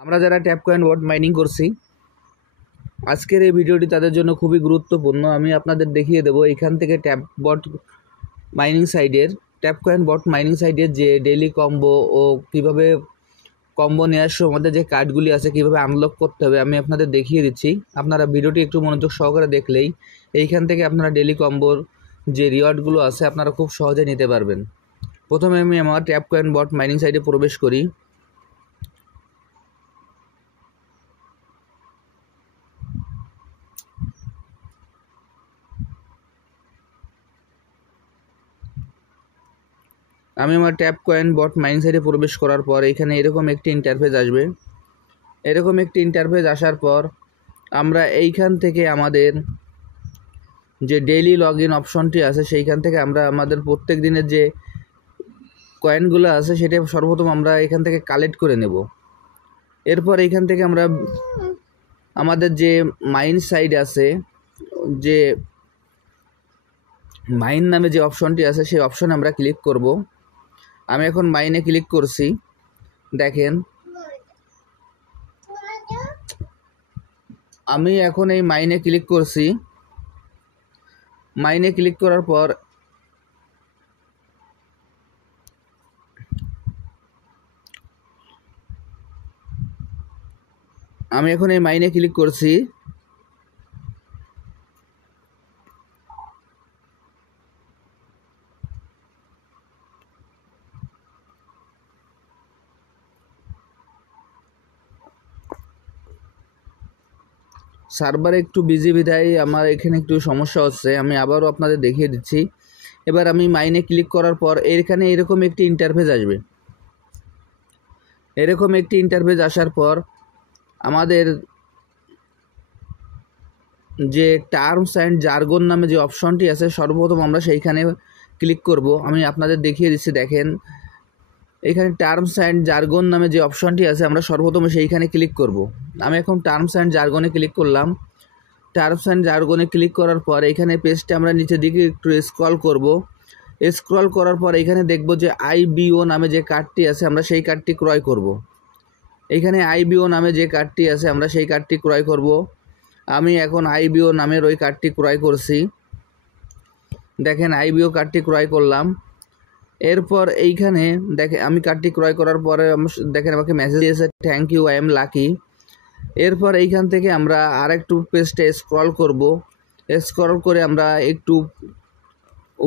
আমরা যারা tap coin বট mining করছি, আজকের এই ভিডিওটি তাদের জন্য খুবই গুরুত্বপূর্ণ। আমি আপনাদের দেখিয়ে দেবো এইখান থেকে ট্যাপ কয়েন বট মাইনিং সাইডের যে ডেইলি কম্বো ও কীভাবে কম্বো নেওয়ার সময় আমাদের যে কার্ডগুলি আছে কীভাবে আনলক করতে হবে আমি আপনাদের দেখিয়ে দিচ্ছি। আপনারা ভিডিওটি একটু মনোযোগ সহকারে দেখলেই এইখান থেকে আপনারা ডেইলি কম্বোর যে রিওয়ার্ডগুলো আছে আপনারা খুব সহজে নিতে পারবেন। প্রথমে আমি আমার ট্যাপ কয়েন বট মাইনিং সাইটে প্রবেশ করি। আমি আমার ট্যাপ কয়েন বট মাইনিং সাইটে প্রবেশ করার পর এখানে এরকম একটি ইন্টারফেস আসবে। এরকম একটি ইন্টারফেস আসার পর আমরা এইখান থেকে আমাদের যে ডেইলি লগ ইন অপশনটি আছে সেইখান থেকে আমরা আমাদের প্রত্যেক দিনের যে কয়েনগুলো আছে সেটা সর্বপ্রথম আমরা এখান থেকে কালেক্ট করে নেব। এরপর এইখান থেকে আমরা আমাদের যে মাইন সাইড আছে, যে মাইন নামে যে অপশনটি আছে সেই অপশনে আমরা ক্লিক করব। আমি এখন মাইনে ক্লিক করছি। দেখেন আমি এখন এই মাইনে ক্লিক করছি। মাইনে ক্লিক করার পর আমি এখন এই মাইনে ক্লিক করছি। সার্ভারে একটু বিজি বিধায় আমার এখানে একটু সমস্যা হচ্ছে, আমি আবারও আপনাদের দেখিয়ে দিচ্ছি। এবার আমি মাইনে ক্লিক করার পর এখানে এরকম একটি ইন্টারফেস আসবে। এরকম একটি ইন্টারফেস আসার পর আমাদের যে টার্মস অ্যান্ড জার্গন নামে যে অপশনটি আছে সর্বপ্রথম আমরা সেইখানে ক্লিক করব। আমি আপনাদের দেখিয়ে দিচ্ছি। দেখেন এখানে টার্মস অ্যান্ড জার্গন নামে যে অপশনটি আছে আমরা সর্বপ্রথমে সেইখানে ক্লিক করব। আমি এখন টার্মস অ্যান্ড জার্গনে ক্লিক করলাম। টার্মস অ্যান্ড জার্গনে ক্লিক করার পর এখানে পেজটা আমরা নিচের দিকে একটু স্ক্রল করব। স্ক্রল করার পর এখানে দেখব যে আইবিও নামে যে কার্ডটি আছে আমরা সেই কার্ডটি ক্রয় করব। এইখানে আইবিও নামে যে কার্ডটি আছে আমরা সেই কার্ডটি ক্রয় করব। আমি এখন আইবিও নামের ওই কার্ডটি ক্রয় করছি। দেখেন আইবিও কার্ডটি ক্রয় করলাম। এরপর এইখানে দেখেন আমি কার্ডটি ক্রয় করার পরে দেখেন আমাকে মেসেজ দিয়েছে, thank you, I am lucky. এরপর এইখান থেকে আমরা আরেকটু পেজটা স্ক্রল করব। স্ক্রল করে আমরা একটু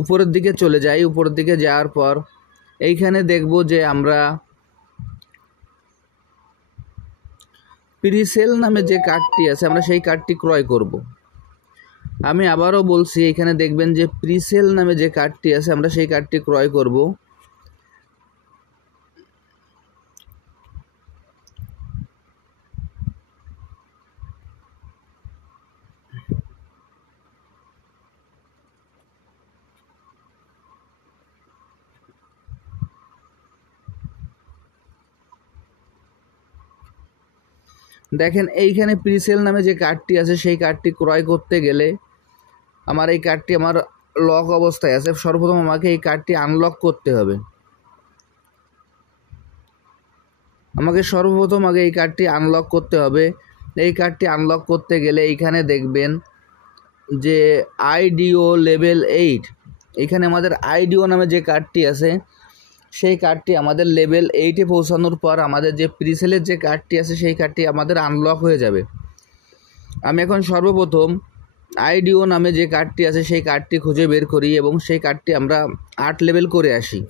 উপরের দিকে চলে যাই। উপরের দিকে যাওয়ার পর এইখানে দেখব যে আমরা প্রিসেল নামে যে কার্ডটি আছে আমরা সেই কার্ডটি ক্রয় করব। আমি আবারও বলছি, এখানে দেখবেন যে প্রিসেল নামে যে কার্ডটি আছে আমরা সেই কার্ডটি ক্রয় করব। দেখেন এইখানে প্রিসেল নামে যে কার্ডটি আছে সেই কার্ডটি ক্রয় করতে গেলে আমার এই কার্ডটি আমার লক অবস্থায় আছে। সর্বপ্রথম আমাকে এই কার্ডটি আনলক করতে হবে। সর্বপ্রথম আগে এই কার্ডটি আনলক করতে হবে। এই কার্ডটি আনলক করতে গেলে এইখানে দেখবেন যে আইডিও লেভেল 8, এখানে আমাদের আইডিও নামে যে কার্ডটি আছে সেই কার্ডটি আমাদের লেভেল 8-এ পৌঁছানোর পর আমাদের যে প্রিসেলের যে কার্ডটি আছে সেই কার্ডটি আমাদের আনলক হয়ে যাবে। আমি এখন সর্বপ্রথম আইডিও নামে যে কার্ডটি আছে সেই কার্ডটি খুঁজে বের করি এবং সেই কার্ডটি আমরা 8 লেভেল করে আসি।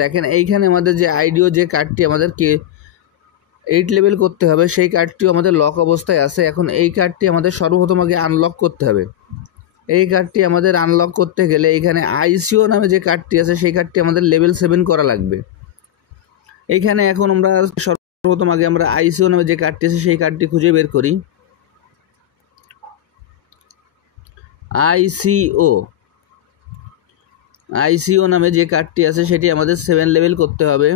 দেখেন এইখানে আমাদের যে আইডিও যে কার্ডটি আমাদেরকে 8 লেভেল করতে হবে, সেই কার্ডটিও আমাদের লক অবস্থায় আছে। এখন এই কার্ডটি আমাদের সর্বপ্রথম আগে আনলক করতে হবে। এই কার্ডটি আমাদের আনলক করতে গেলে এইখানে আইসিও নামে যে কার্ডটি আছে সেই কার্ডটি আমাদের লেভেল 7 করা লাগবে। এইখানে এখন আমরা সর্বপ্রথম আগে আমরা আইসিও নামে যে কার্ডটি আছে সেই কার্ডটি খুঁজে বের করি। আইসিও নামে যে কার্ডটি আছে সেটি আমাদের 7 লেভেল করতে হবে।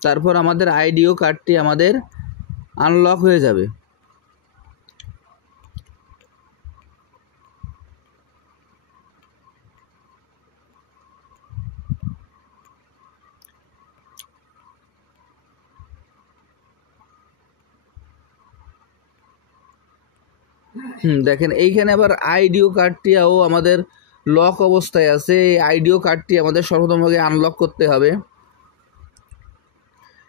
তারপর আমাদের আইডিও কার্ডটি আমাদের আনলক হয়ে যাবে। দেখেন এইখানে আবার আইডিও কার্ডটিও আমাদের লক অবস্থায় আছে। এই আইডিও কার্ডটি আমাদের সর্বপ্রথমভাবে আনলক করতে হবে।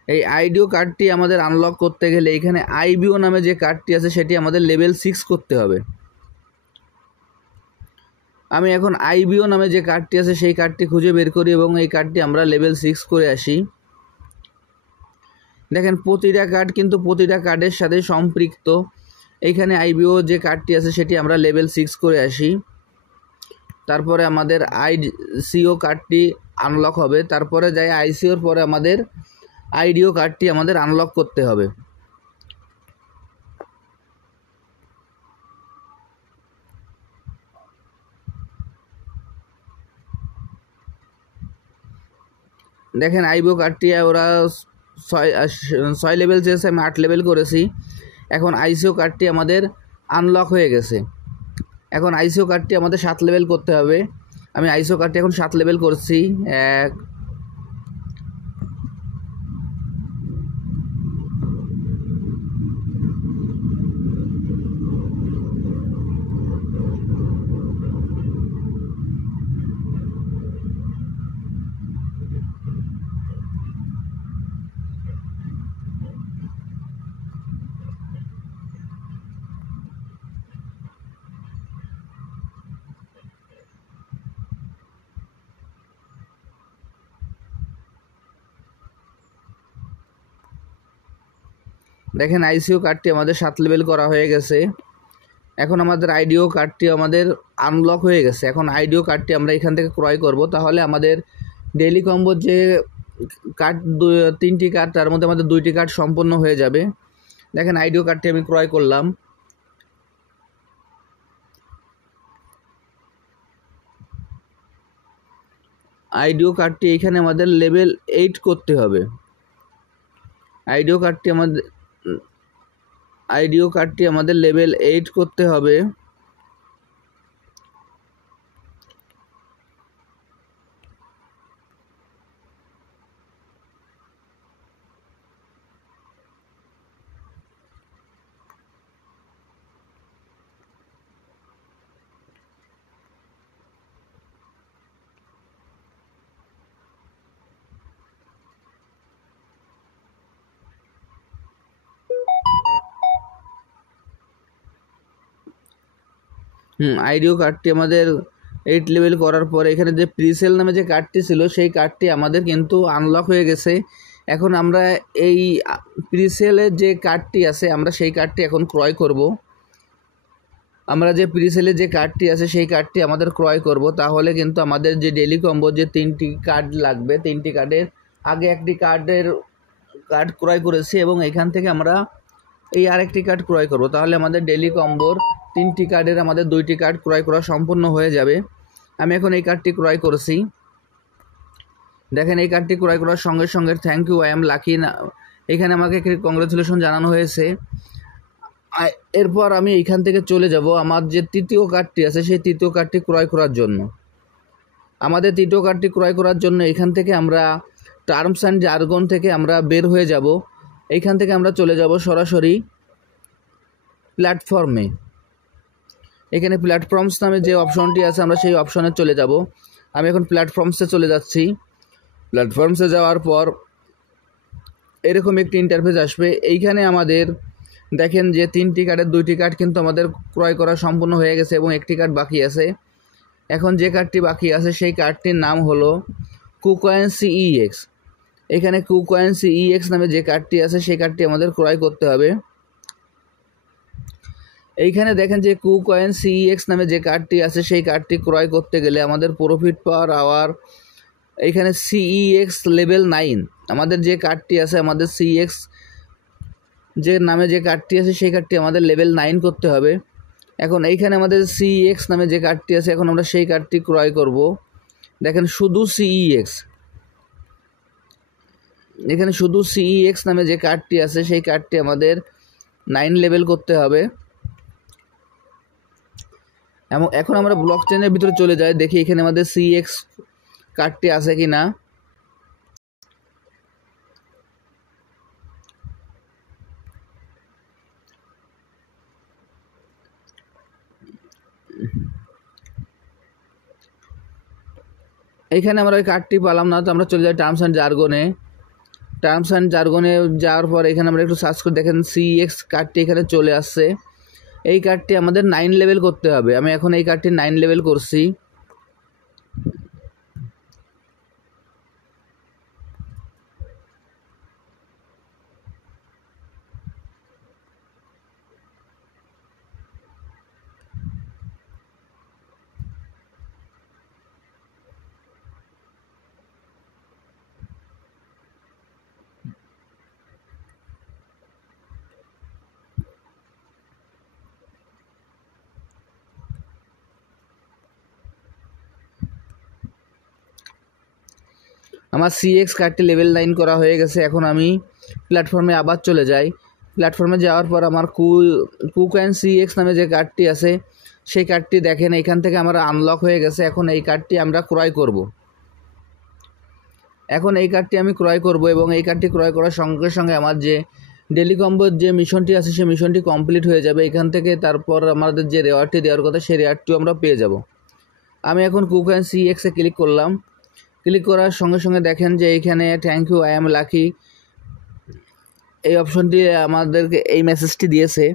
এই আইডিও কার্ডটি আমাদের আনলক করতে গেলে এইখানে আইবিও নামে যে কার্ডটি আছে সেটি আমাদের লেভেল 6 করতে হবে। আমি এখন আইবিও নামে যে কার্ডটি আছে সেই কার্ডটি খুঁজে বের করি এবং এই কার্ডটি আমরা লেভেল 6 করে আসি। দেখেন প্রতিটা কার্ড কিন্তু প্রতিটা কার্ডের সাথে সম্পৃক্ত। এইখানে আইবিও যে কার্ডটি আছে সেটি আমরা লেভেল 6 করে আসি। তারপরে আমাদের আইসিও কার্ডটি আনলক হবে। তারপরে যাই আইসিওর পরে আমাদের আইডিও কার্ডটি আমাদের আনলক করতে হবে। দেখেন আইবিও কার্ডটি ওরা 6 লেভেল চেয়েছে, আমি 8 লেভেল করেছি। এখন আইসিও কার্ডটি আমাদের আনলক হয়ে গেছে। এখন আইসিও কার্ডটি আমাদের 7 লেভেল করতে হবে। আমি আইসিও কার্ডটি এখন 7 লেভেল করছি। দেখেন আইসিও কার্ডটি আমাদের 7 লেভেল করা হয়ে গেছে। এখন আমাদের আইডিও কার্ডটি আমাদের আনলক হয়ে গেছে। এখন আইডিও কার্ডটি আমরা এখান থেকে ক্রয় করব, তাহলে আমাদের ডেইলি কম্বোর যে কার্ড 3টি কার্ড তার মধ্যে আমাদের 2টি কার্ড সম্পন্ন হয়ে যাবে। দেখেন আইডিও কার্ডটি আমি ক্রয় করলাম। আইডিও কার্ডটি এখানে আমাদের লেভেল 8 করতে হবে। আইডিও কার্ডটি আমাদের লেভেল 8 করতে হবে। আইডিও কার্ডটি আমাদের 8 লেভেল করার পরে এখানে যে প্রিসেল নামে যে কার্ডটি ছিল সেই কার্ডটি আমাদের কিন্তু আনলক হয়ে গেছে। এখন আমরা এই প্রিসেলের যে কার্ডটি আছে আমরা সেই কার্ডটি এখন ক্রয় করব। আমরা যে প্রিসেলের যে কার্ডটি আছে সেই কার্ডটি আমাদের ক্রয় করব, তাহলে কিন্তু আমাদের যে ডেইলি কম্বো যে 3টি কার্ড লাগবে 3টি কার্ডের আগে একটি কার্ড ক্রয় করেছি এবং এখান থেকে আমরা এই আরেকটি কার্ড ক্রয় করব, তাহলে আমাদের ডেইলি কম্বোর 3টি কার্ডের আমাদের 2টি কার্ড ক্রয় করা সম্পূর্ণ হয়ে যাবে। আমি এখন এই কার্ডটি ক্রয় করেছি। দেখেন এই কার্ডটি ক্রয় করার সঙ্গে সঙ্গে thank you, I am lucky না এখানে আমাকে কংগ্রেচুলেশন জানানো হয়েছে। এরপর আমি এইখান থেকে চলে যাব আমার যে 3য় কার্ডটি আছে সেই 3য় কার্ডটি ক্রয় করার জন্য। আমাদের 3য় কার্ডটি ক্রয় করার জন্য এখান থেকে আমরা টার্মস অ্যান্ড জার্গন থেকে আমরা বের হয়ে যাব। এইখান থেকে আমরা চলে যাব সরাসরি প্ল্যাটফর্মে। এখানে প্ল্যাটফর্মস নামে যে অপশনটি আছে আমরা সেই অপশনে চলে যাব। আমি এখন প্ল্যাটফর্মসে চলে যাচ্ছি। প্ল্যাটফর্মসে যাওয়ার পর এরকম একটি ইন্টারফেস আসবে। এইখানে আমাদের দেখেন যে 3টি কার্ডের 2টি কার্ড কিন্তু আমাদের ক্রয় করা সম্পূর্ণ হয়ে গেছে এবং একটি কার্ড বাকি আছে। এখন যে কার্ডটি বাকি আছে সেই কার্ডটির নাম হলো কুকয়েন সিইএক্স। এখানে কুকয়েন সিইএক্স নামে যে কার্ডটি আছে সেই কার্ডটি আমাদের ক্রয় করতে হবে। এইখানে দেখেন যে কুকয়েন সিইএক্স নামে যে কার্ডটি আছে সেই কার্ডটি ক্রয় করতে গেলে আমাদের প্রফিট পার আওয়ার এইখানে সিইএক্স লেভেল 9 আমাদের যে কার্ডটি আছে, আমাদের সিইএক্স যে নামে যে কার্ডটি আছে সেই কার্ডটি আমাদের লেভেল 9 করতে হবে। এখন এইখানে আমাদের সিইএক্স নামে যে কার্ডটি আছে, এখন আমরা সেই কার্ডটি ক্রয় করব। দেখেন শুধু সিইএক্স, এখানে শুধু সিইএক্স নামে যে কার্ডটি আছে সেই কার্ডটি আমাদের 9 লেভেল করতে হবে। এখন আমরা ব্লক চেনের ভিতরে চলে যাই, দেখি এখানে আমাদের সিইএক্স কার্ডটি আছে কি না। এইখানে আমরা ওই কার্ডটি পেলাম না, তো আমরা চলে যাই টার্মস অ্যান্ড জার্গনে। টার্মস অ্যান্ড জার্গনে যাওয়ার পর এখানে আমরা একটু সার্চ করে দেখেন সিইএক্স কার্ডটি এখানে চলে আসছে। এই কার্ডটি আমাদের 9 লেভেল করতে হবে। আমি এখন এই কার্ডটি 9 লেভেল করছি। আমার সিএক্স কার্ডটি লেভেল 9 করা হয়ে গেছে। এখন আমি প্ল্যাটফর্মে আবার চলে যাই। প্ল্যাটফর্মে যাওয়ার পর আমার কুকয়েন সিএক্স নামে যে কার্ডটি আছে সেই কার্ডটি দেখেন এখান থেকে আমার আনলক হয়ে গেছে। এখন এই কার্ডটি আমরা ক্রয় করব। এখন এই কার্ডটি আমি ক্রয় করব এবং এই কার্ডটি ক্রয় করার সঙ্গে সঙ্গে আমার যে ডেলি কম্বোর যে মিশনটি আছে সেই মিশনটি কমপ্লিট হয়ে যাবে। এখান থেকে তারপর আমাদের যে রেওয়ার্ডটি দেওয়ার কথা সেই রেওয়ার্ডটিও আমরা পেয়ে যাব। আমি এখন কুকয়েন সিএক্সে ক্লিক করলাম। ক্লিক করার সঙ্গে সঙ্গে দেখেন যে এইখানে thank you I am lucky এই অপশনটি আমাদেরকে এই মেসেজটি দিয়েছে।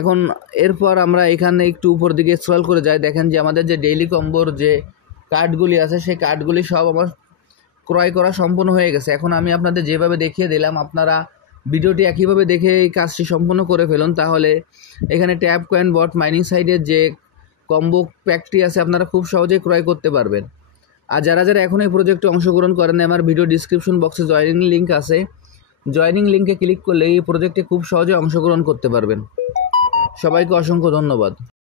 এখন এরপর আমরা এখানে একটু উপর দিকে স্ক্রল করে যাই, দেখেন যে আমাদের যে ডেইলি কম্বোর যে কার্ডগুলি আছে সেই কার্ডগুলি সব আমার ক্রয় করা সম্পূর্ণ হয়ে গেছে। এখন আমি আপনাদের যেভাবে দেখিয়ে দিলাম আপনারা ভিডিওটি একইভাবে দেখে এই কাজটি সম্পূর্ণ করে ফেলুন, তাহলে এখানে ট্যাপ কয়েন বট মাইনিং সাইটের যে কম্বো প্যাকটি আছে আপনারা খুব সহজেই ক্রয় করতে পারবেন। আর যারা যারা এখন এই প্রজেক্টে অংশগ্রহণ করেন, আমার ভিডিও ডিসক্রিপশন বক্সে জয়েনিং লিঙ্ক আছে, জয়েনিং লিঙ্কে ক্লিক করলে এই প্রজেক্টে খুব সহজে অংশগ্রহণ করতে পারবেন। সবাইকে অসংখ্য ধন্যবাদ।